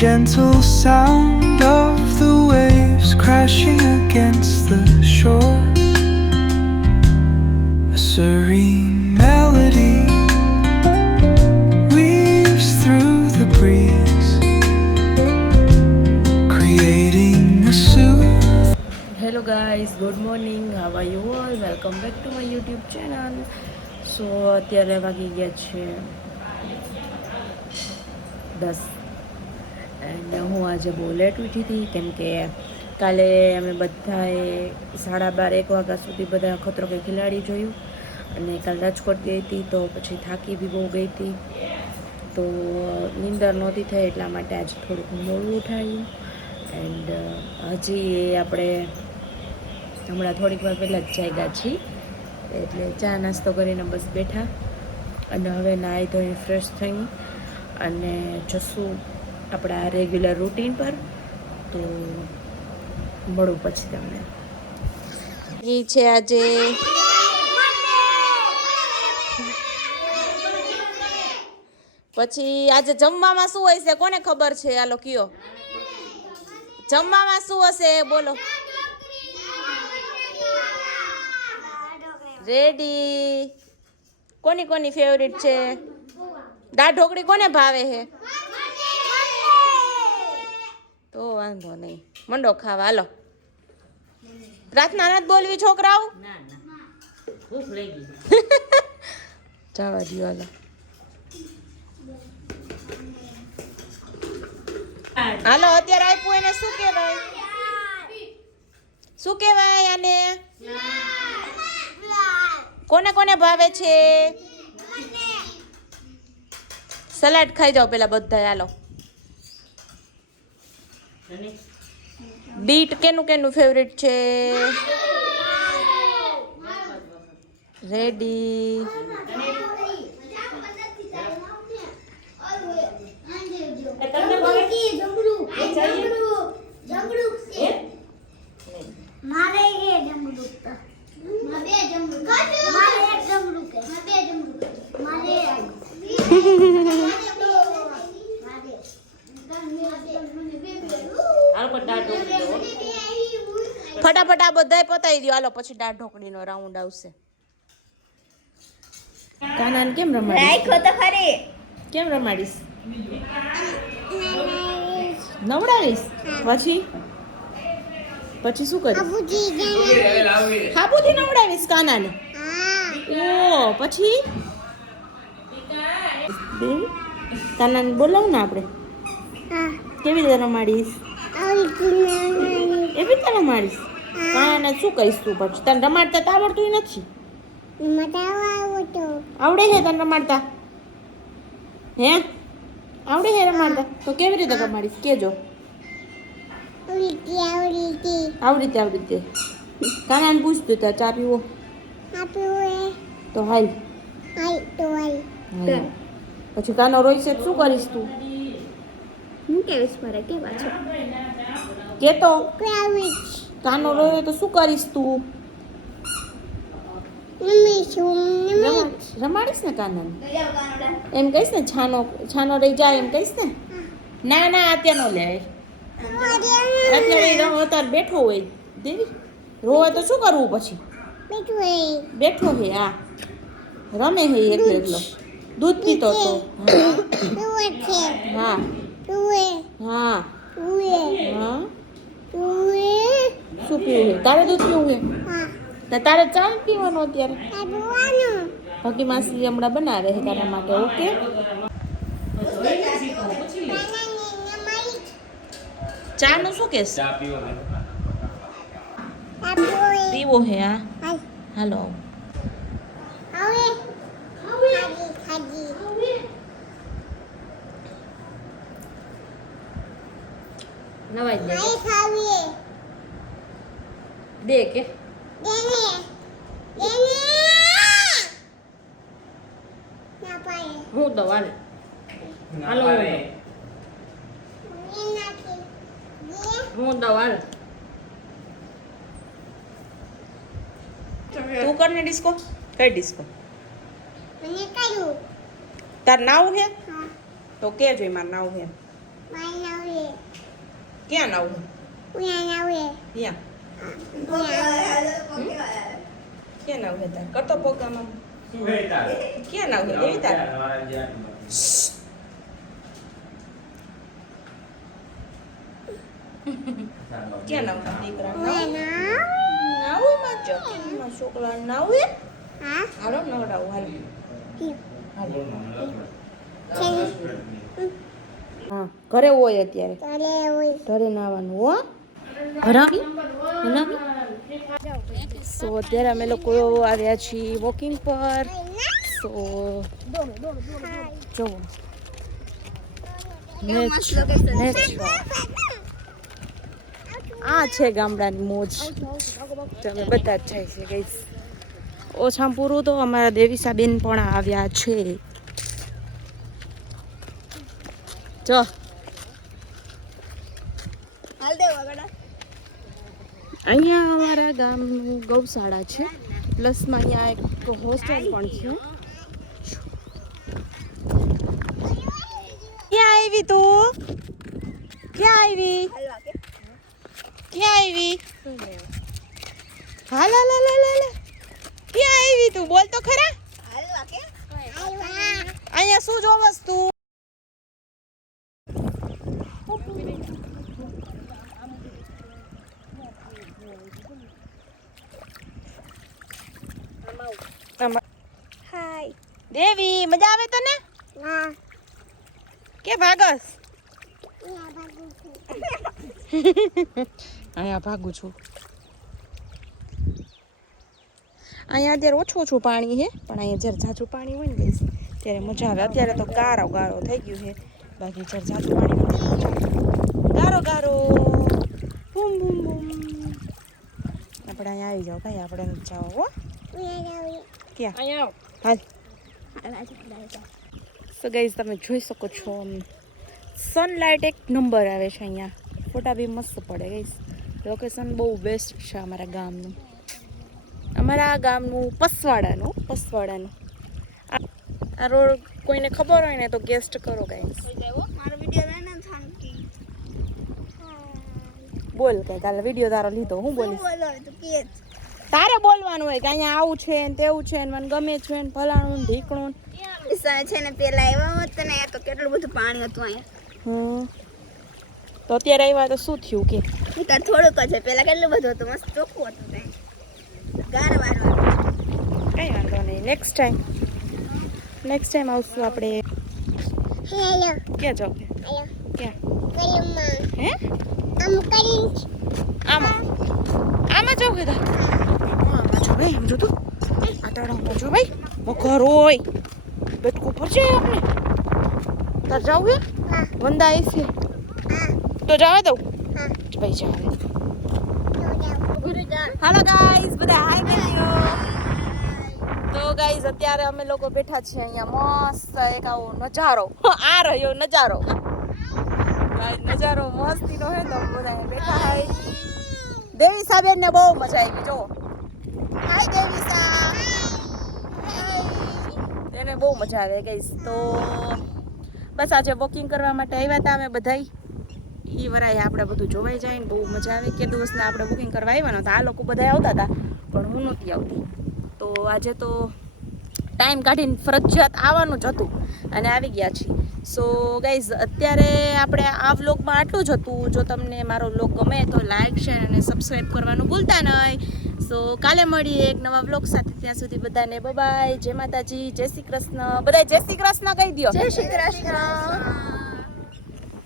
gentle sound of the waves crashing against the shore. A serene melody weaves through the breeze, creating a soothing. Hello guys, good morning. How are you all? Welcome back to my YouTube channel. So અત્યારે વાગી ગયા છે 10 and હું આજે બહુ late ઉઠી હતી કેમ કે કાલે અમે બધાએ 12:30-1 વાગ્યા સુધી બધા ખતરો કે ખિલાડી જોયું અને કાલે રાજકોટ ગઈ હતી તો પછી થાકી બી બહુ ગઈ હતી તો નીંદર નહોતી થઈ એટલા માટે આજે થોડુંક મોડું ઉઠાયું એન્ડ હજી આપણે હમણાં થોડીક વાર પહેલાં જ જાગ્યા છીએ એટલે ચા નાસ્તો કરીને બસ બેઠા અને હવે નાહી ધોઈને ફ્રેશ થઈ અને જશું આપણા રેગ્યુલર રૂટીન પર તો મળું પછી તમને એ છે આજે પછી આજે જમવામાં શું હોય છે કોને ખબર છે હાલો કયો જમવામાં શું હશે બોલો રેડી કોની કોની ફેવરિટ છે દાળ ઢોકળી કોને ભાવે છે તો વાંધો નહીં મંડો ખાવા હાલો પ્રાર્થના નથી બોલવી છોકરાઓ જવા દો હાલો હાલો અત્યારે આપ્યું એને શું કહેવાય આને કોને કોને ભાવે છે સલાડ ખાઈ જાઓ પેલા બધા હાલો બીટ કેનું કેનું ફેવરિટ છે રેડી ફટાફટ આ બધાય પતાવી દો હાલો પછી દાળ ઢોકળીનો રાઉન્ડ આવશે કાનાને કેમ રમાડીશ રાખો તો ખરી કેમ રમાડીશ નવડાવીશ પછી શું કરીશ હાબુથી નવડાવીશ કાનાને ઓ પછી કાનાને બોલાવ ને આપણે કેવી રીતે રમાડીશ એવી રીતે રમાડીશ કાનાને શું કહીશ તું પછી તને રમાડતા તો આવડતું નથી આવડે છે તને રમાડતા હે આવડે છે રમાડતા તો કેવી રીતે રમાડીશ કેજો આવી રીતે કાનાને પૂછતું ત્યાં ચા પીવો તો હાલ પછી કાનો રોઈશે શું કરીશ તું હું કેવીશ મારે કે પાછો કે તો કાનો રોયો તો શું કરીશ તું રમાડીશ ને કાનાને એમ કહીશ ને છાનો રહી જાય એમ કહીશ ને ના અત્યારે નો લે અત્યારે અત્યારે બેઠો હોય દેવી રોવે તો શું કરવું પછી બેઠો હે હા રમે હે એકલો દૂધ પીતો તો હા શું પીવું છે તારે દૂધ પીવું છે તારે ચા પીવાનો અત્યારે હકી માસી હમણાં બનાવે છે તારા માટે ઓકે ચા નું શું કેસ પીવો હે હા હાલો નવાઈ દે કે હું તો હાલો હું તો હાલ તું કર ને ડિસ્કો કઈ ડિસ્કો તાર નાવ હે તો કે જોઈ માર નાવ હે ક્યાં નાવું ત્યાં ક્યાં નાવું તાર કરતો પોગામાં ક્યાં નાવું એવી તાર ક્યાં નાવું દીકરા નાવું માં ચોકીમાં છોકરા નાવું હાલો નવડાવું હાલો હા ઘરે હોય અત્યારે ઘરે નાવાનું હો હરામી સો અત્યારે અમે લોકો આવ્યા છીએ વોકિંગ પર સો જો આ છે ગામડાની મોજ તમે બધા જ જાય છે ગઈશ ઓછામાં પૂરું તો અમારા દેવીસાબેન પણ આવ્યા છે જો અહીંયા અમારા ગામનું ગૌશાળા છે પ્લસમાં અહીંયા એક હોસ્ટેલ પણ છે ક્યાં આવી તું ક્યાં આવી ક્યાં આવી હાલ હાલ હાલ હાલ હાલ ક્યાં આવી તું બોલ તો ખરા અહીંયા શું જોવસ તું હાય દેવી મજા આવે તને કે ભાગસ અહીંયા ભાગું છું અહીંયા અત્યારે ઓછું પાણી છે પણ અહીંયા જ્યારે ઝાઝું પાણી હોય ને ગઈશ ત્યારે મજા આવે અત્યારે તો ગારો થઈ ગયું છે બાકી જ્યારે ઝાઝું પાણી ગારો બૂમ બૂમ બૂમ આપણે અહીંયા આવી જાઓ ભાઈ આપણે નથી જાઓ હો ક્યાં હાલ સો ગાઈઝ તમે જોઈ શકો છો સનલાઇટ એક નંબર આવે છે અહીંયા ફોટા બી મસ્ત પડે ગાઈઝ લોકેશન બહુ બેસ્ટ છે અમારા ગામનું પસવાડાનું આ રોડ કોઈને ખબર હોય ને તો ગેસ્ટ કરો ગાઈઝ બોલ કઈ કાલે વિડીયો તારો લીધો હું બોલીશ તારે બોલવાનું હોય કે અહીંયા આવું છે ને તેવું છે ને મને ગમે છે ને ફલાણું ઢીકણું છે ને પેલા આવ્યા હોત ને તો કેટલું બધું પાણી હતું અહીંયા તો અત્યારે આવ્યા તો શું થયું કે તાર થોડુંક છે પેલા કેટલું બધું હતું મસ્ત ચોખ્ખું હતું ત્યાં ગારવાનું કઈ વાંધો નહીં નેક્સ્ટ ટાઈમ આવશું આપણે હેલો ક્યાં જાવ હેલો ક્યાં કલમમાં હે આમાં જાવ કે આમાં જો ભાઈ આમ જો તું આ તળાવમાં જો ભાઈ મગર હોય બેટકું પર છે આપણે તાર જાવ કે વંદા આવી છે તો જવા દઉં ભાઈ જાવ હાલો ગાઈઝ બધા હાય કરજો તો ગાઈઝ અત્યારે અમે લોકો બેઠા છીએ અહીંયા મસ્ત એક આવો નજારો આ રહ્યો નજારો નજારો મસ્તીનો હે તો બધા બેઠા હોય દેવી સાબેન ને બહુ મજા આવી જો હાય દેવીસા એને બહુ મજા આવે ગાઈઝ તો બસ આજે વોકિંગ કરવા માટે આવ્યા હતા અમે બધાય ઈ વરાય આપણે બધું જોવાઈ જાય ને બહુ મજા આવે કે દિવસના આપણે બુકિંગ કરવા આવ્યા હતા આ લોકો બધા આવતા હતા પણ હું નહોતી આવતી તો આજે તો ટાઈમ કાઢીને ફરજિયાત આવવાનું જ હતું અને આવી ગયા છીએ સો ગાઈઝ અત્યારે આપણે આ વ્લોગમાં આટલું જ હતું જો તમને મારો વ્લોગ ગમે તો લાઈક શેર અને સબસ્ક્રાઈબ કરવાનું ભૂલતા નહીં સો કાલે મળીએ એક નવા વ્લોગ સાથે ત્યાં સુધી બધાને બાય જય માતાજી જય શ્રી કૃષ્ણ બધાય જય શ્રી કૃષ્ણ કહી દો જય શ્રી કૃષ્ણ